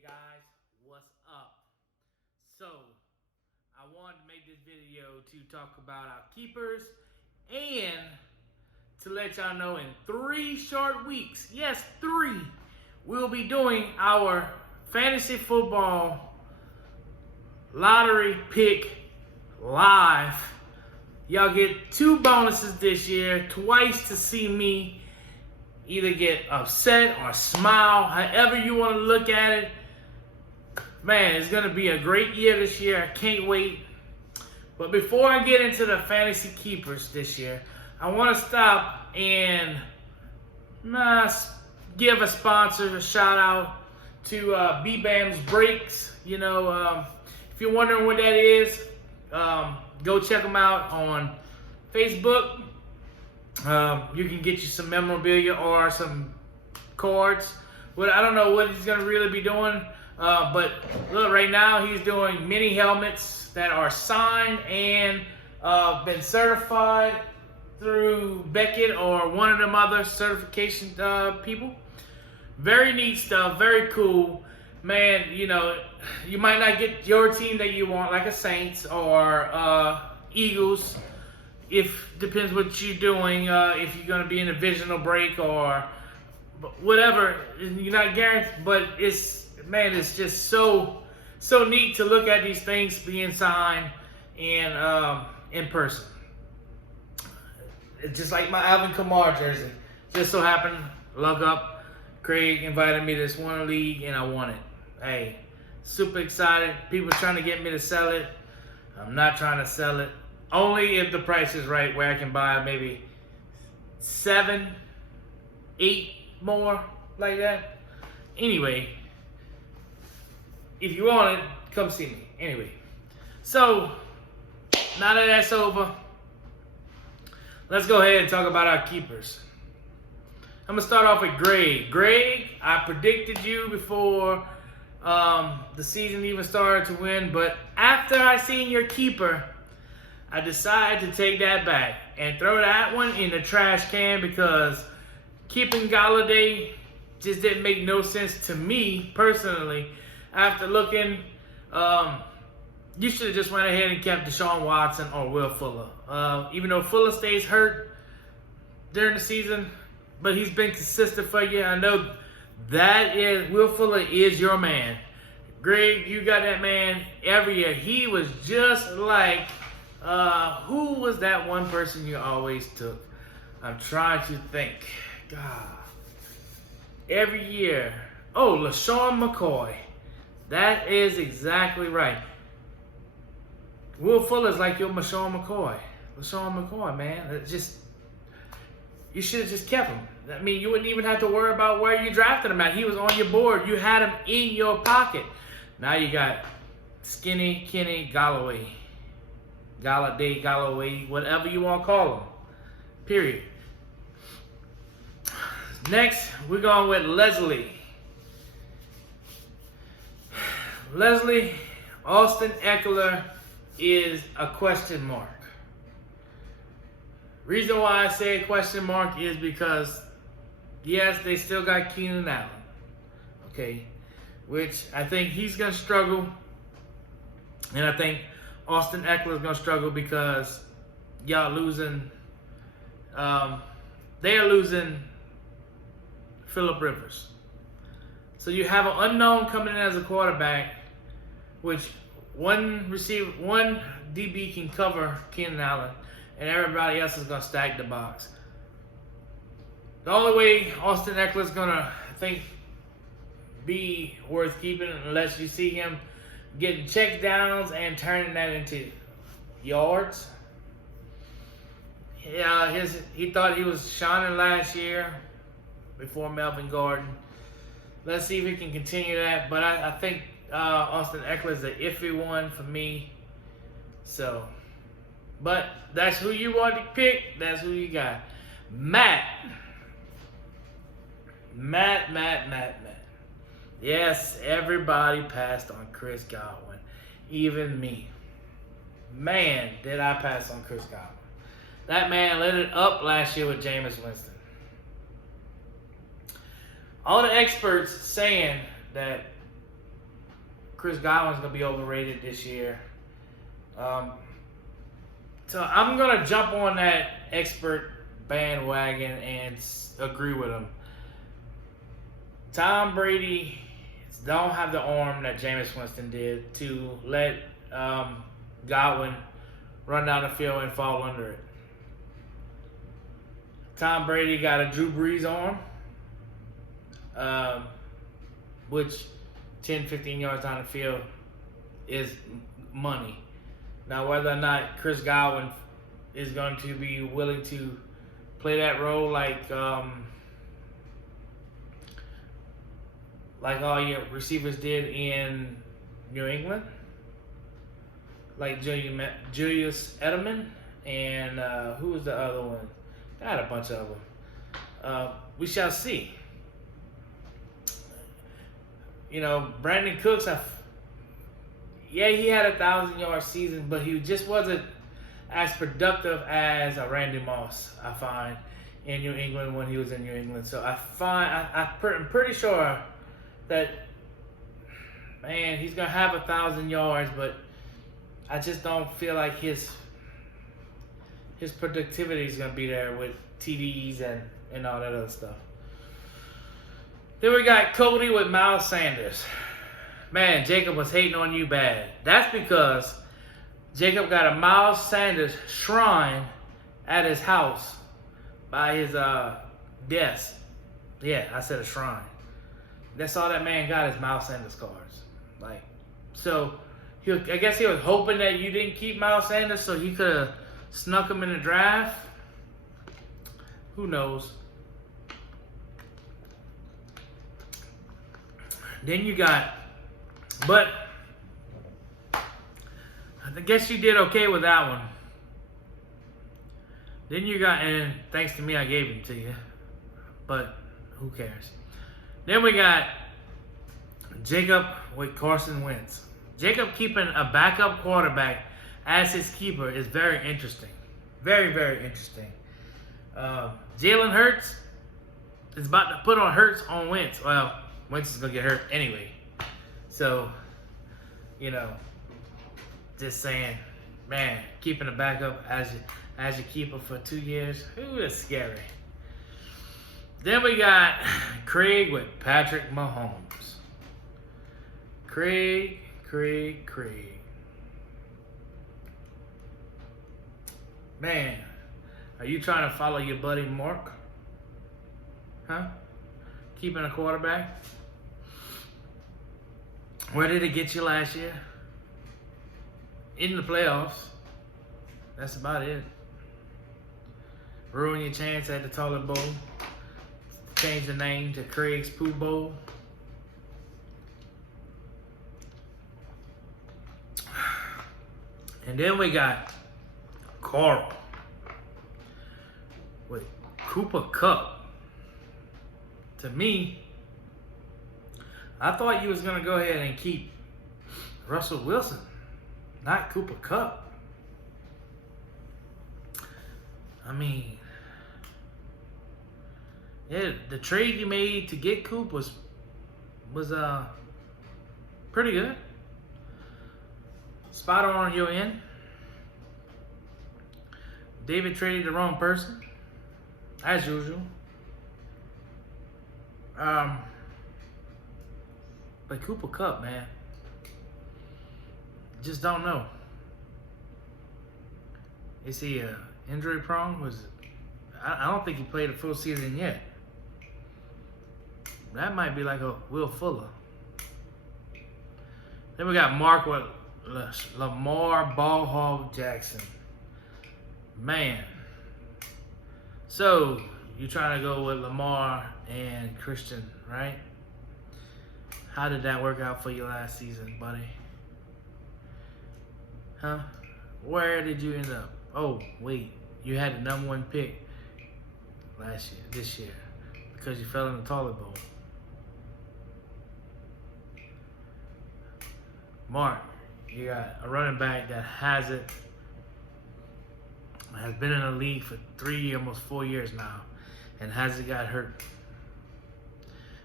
Hey guys, what's up? So, I wanted to make this video to talk about our keepers and to let y'all know in 3 short weeks, yes, 3, we'll be doing our fantasy football lottery pick live. Y'all get 2 bonuses this year, twice to see me either get upset or smile, however you want to look at it. Man, it's going to be a great year this year. I can't wait. But before I get into the fantasy keepers this year, I want to stop and give a sponsor a shout out to B-Bam's Breaks. You know, if you're wondering what that is, go check them out on Facebook. You can get you some memorabilia or some cards. Well, I don't know what he's going to really be doing. But look, right now he's doing mini helmets that are signed and been certified through Beckett or one of them other certification people. Very neat stuff, very cool. Man, you know, you might not get your team that you want, like a Saints or Eagles. Depends what you're doing, if you're going to be in a divisional break or whatever. You're not guaranteed, but it's just so neat to look at these things being signed and in person. It's just like my Alvin Kamara jersey. Just so happened, luck up, Craig invited me to this one league and I won it. Hey, super excited. People trying to get me to sell it. I'm not trying to sell it. Only if the price is right, where I can buy maybe 7, 8 more like that. Anyway, if you want it, come see me. Anyway, so now that that's over, let's go ahead and talk about our keepers. I'm going to start off with Greg. Greg, I predicted you before the season even started to win, but after I seen your keeper, I decided to take that back and throw that one in the trash can because keeping Galladay just didn't make no sense to me personally. After looking, you should have just went ahead and kept Deshaun Watson or Will Fuller. Even though Fuller stays hurt during the season, but he's been consistent for you. I know Will Fuller is your man. Greg, you got that man every year. He was just like, who was that one person you always took? I'm trying to think. God. Every year. Oh, LaShawn McCoy. That is exactly right. Will Fuller's like your LaShawn McCoy. LaShawn McCoy, man. You should have just kept him. I mean, you wouldn't even have to worry about where you drafted him at. He was on your board. You had him in your pocket. Now you got Skinny Kenny Galladay, whatever you want to call him. Period. Next, we're going with Leslie. Leslie, Austin Eckler is a question mark. Reason why I say question mark is because, yes, they still got Keenan Allen. Okay. Which I think he's going to struggle. And I think Austin Eckler is going to struggle because y'all losing. They are losing Phillip Rivers. So you have an unknown coming in as a quarterback, which one DB can cover Keenan Allen, and everybody else is going to stack the box. The only way Austin Eckler is going to, I think, be worth keeping unless you see him getting check downs and turning that into yards. Yeah, he thought he was shining last year before Melvin Gordon. Let's see if he can continue that. But I think Austin Eckler is an iffy one for me. So, but that's who you want to pick. That's who you got. Matt. Yes, everybody passed on Chris Godwin. Even me. Man, did I pass on Chris Godwin. That man lit it up last year with Jameis Winston. All the experts saying that Chris Godwin's going to be overrated this year. So I'm going to jump on that expert bandwagon and agree with him. Tom Brady don't have the arm that Jameis Winston did to let Godwin run down the field and fall under it. Tom Brady got a Drew Brees arm, which 10, 15 yards down the field is money. Now, whether or not Chris Godwin is going to be willing to play that role like all your receivers did in New England, like Julius Edelman, and who was the other one? I had a bunch of them. We shall see. Brandon Cooks, he had a 1,000-yard season, but he just wasn't as productive as a Randy Moss, I find, in New England when he was in New England. So I'm pretty sure that, man, he's going to have 1,000 yards, but I just don't feel like his productivity is going to be there with TDs and all that other stuff. Then we got Cody with Miles Sanders. Man, Jacob was hating on you bad. That's because Jacob got a Miles Sanders shrine at his house by his desk. Yeah, I said a shrine. That's all that man got is Miles Sanders cards. So I guess he was hoping that you didn't keep Miles Sanders so he could have snuck him in the draft. Who knows? Then you got, but I guess you did okay with that one. Then you got, and thanks to me, I gave him to you. But who cares? Then we got Jacob with Carson Wentz. Jacob keeping a backup quarterback as his keeper is very interesting. Very, very interesting. Jalen Hurts is about to put on Hurts on Wentz. Well, Wentz is going to get hurt anyway. So, just saying, man, keeping a backup as your keeper for 2 years, ooh, that's scary. Then we got Craig with Patrick Mahomes. Craig. Man, are you trying to follow your buddy Mark? Huh? Keeping a quarterback? Where did it get you last year? In the playoffs. That's about it. Ruin your chance at the Toilet Bowl. Change the name to Craig's Poo Bowl. And then we got Carl with Cooper Kupp. To me, I thought you was going to go ahead and keep Russell Wilson, not Cooper Kupp. I mean, yeah, the trade you made to get Coop was pretty good. Spot on your end. David traded the wrong person, as usual. But Cooper Kupp, man, just don't know. Is he injury prone? I don't think he played a full season yet. That might be like a Will Fuller. Then we got Mark with Lamar Ball Hog Jackson. Man. So, you're trying to go with Lamar and Christian, right? How did that work out for you last season, buddy? Huh? Where did you end up? Oh, wait. You had the #1 pick this year, because you fell in the toilet bowl. Mark, you got a running back that has been in the league for 3, almost 4 years now, and hasn't got hurt.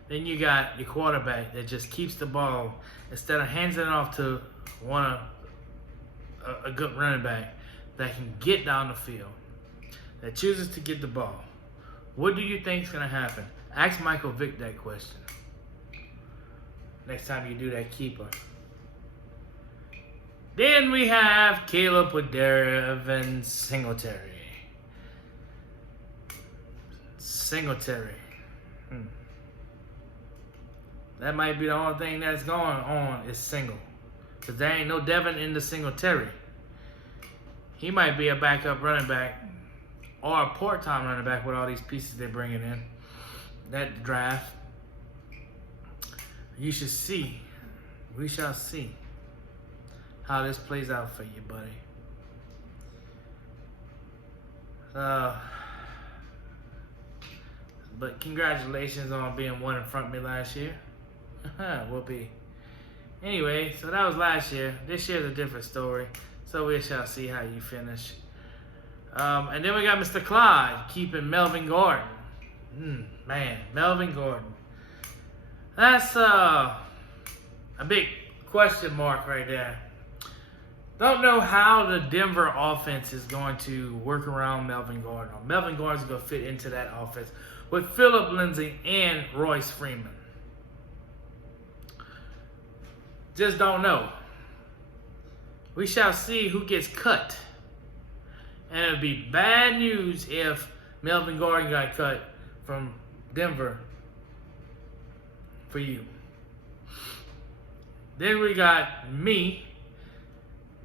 Then you got your quarterback that just keeps the ball instead of handing it off to a good running back that can get down the field, that chooses to get the ball. What do you think is going to happen? Ask Michael Vick that question next time you do that keeper. Then we have Caleb with Devin Singletary. That might be the only thing that's going on is single. Because there ain't no Devin in the Singletary. He might be a backup running back or a part-time running back with all these pieces they're bringing in. That draft. You should see. We shall see how this plays out for you, buddy. But congratulations on being one in front of me last year. Whoopee. Anyway, so that was last year. This year's a different story. So we shall see how you finish. And then we got Mr. Clyde keeping Melvin Gordon. Man, Melvin Gordon. That's a big question mark right there. Don't know how the Denver offense is going to work around Melvin Gordon. Melvin Gordon's going to fit into that offense with Phillip Lindsay and Royce Freeman. Just don't know. We shall see who gets cut. And it would be bad news if Melvin Gordon got cut from Denver for you. Then we got me.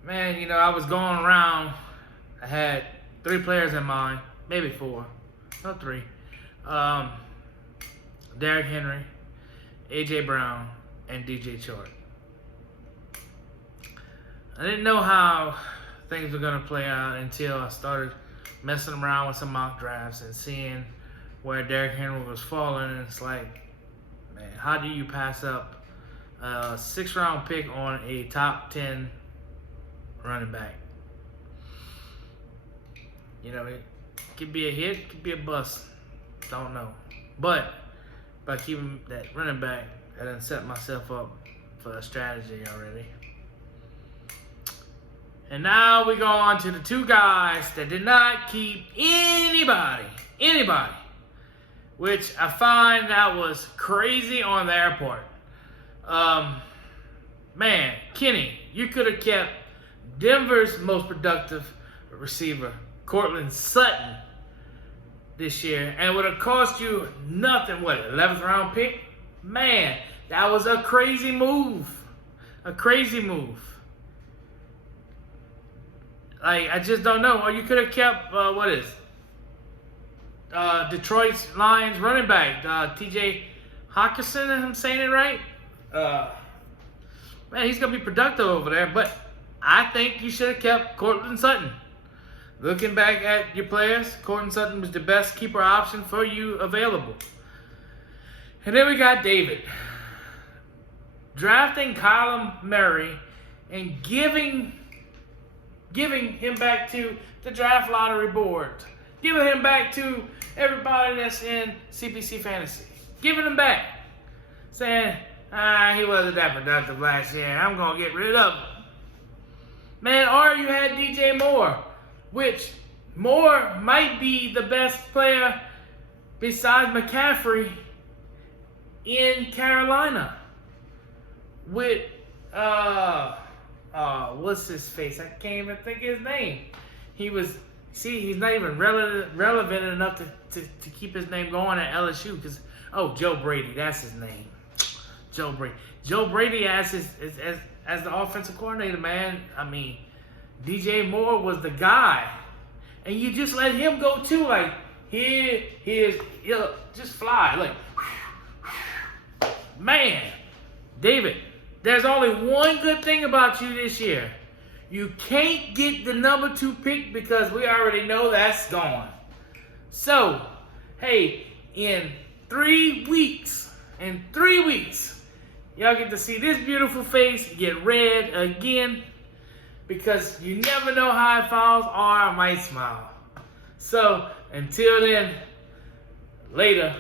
Man, you know, I was going around. I had 3 players in mind. Maybe 4. No, 3. Derrick Henry, A.J. Brown, and DJ Chark. I didn't know how things were going to play out until I started messing around with some mock drafts and seeing where Derrick Henry was falling. And it's like, man, how do you pass up a 6th-round pick on a top 10 running back? You know, it could be a hit, it could be a bust. Don't know. But by keeping that running back, I done set myself up for a strategy already. And now we go on to the 2 guys that did not keep anybody, which I find that was crazy on their part. Man, Kenny, you could have kept Denver's most productive receiver, Cortland Sutton, this year, and it would have cost you nothing. What, 11th round pick? Man, that was a crazy move. A crazy move. Like, I just don't know. Or you could have kept, Detroit Lions running back, T.J. Hawkinson, if I'm saying it right. Man, he's going to be productive over there, but I think you should have kept Cortland Sutton. Looking back at your players, Cortland Sutton was the best keeper option for you available. And then we got David. Drafting Kyler Murray and giving him back to the draft lottery board. Giving him back to everybody that's in CPC Fantasy. Giving him back. Saying, he wasn't that productive last year. I'm going to get rid of him. Man, or you had DJ Moore, which Moore might be the best player besides McCaffrey in Carolina. With, what's his face? I can't even think of his name. He's not even relevant enough to keep his name going at LSU because, Joe Brady, that's his name. Joe Brady. Joe Brady as the offensive coordinator, man. I mean, DJ Moore was the guy. And you just let him go too. Like, he'll just fly. Like, man, David, there's only one good thing about you this year. You can't get the number 2 pick because we already know that's gone. So, hey, in 3 weeks, y'all get to see this beautiful face get red again because you never know how it falls or I might smile. So, until then, later.